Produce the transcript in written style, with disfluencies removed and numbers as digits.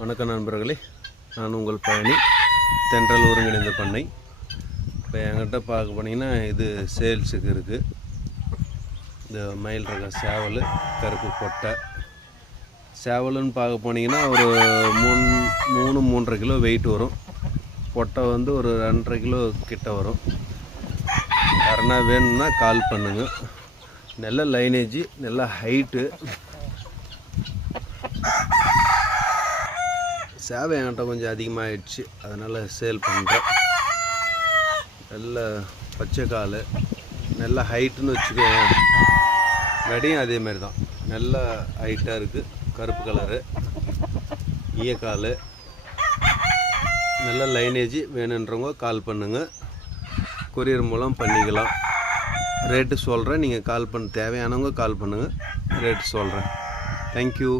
வணக்கம் நண்பர்களே, நான் உங்கள் பழனி தென்றல் ஒருங்கிணைந்த பண்ணை. இப்போ என்கிட்ட பார்க்க போனீங்கன்னா இது சேல்ஸுக்கு இருக்குது. இந்த மயில் ரக சேவல், கருப்பு பொட்டை சேவலுன்னு பார்க்க போனீங்கன்னா ஒரு 3-3.5 கிலோ வெயிட் வரும். பொட்டை வந்து ஒரு 2.5 கிலோ கிட்ட வரும். யாருன்னா வேணும்னா கால் பண்ணுங்க. நல்ல லைனேஜ், நல்ல ஹைட்டு. சேவை என்கிட்ட கொஞ்சம் அதிகமாகிடுச்சு, அதனால் சேல் பண்ணுறேன். நல்ல பச்சை கால், நல்ல ஹைட்டுன்னு வச்சுக்கோங்க. நடியும் அதேமாரி தான், நல்ல ஹைட்டாக இருக்குது. கருப்பு கலரு, ஈயக்கால், நல்ல லைனேஜ். வேணுன்றவங்க கால் பண்ணுங்கள், கொரியர் மூலம் பண்ணிக்கலாம். ரேட்டு சொல்கிறேன், நீங்கள் கால் பண்ண தேவையானவங்க கால் பண்ணுங்கள், ரேட்டு சொல்கிறேன். தேங்க்யூ.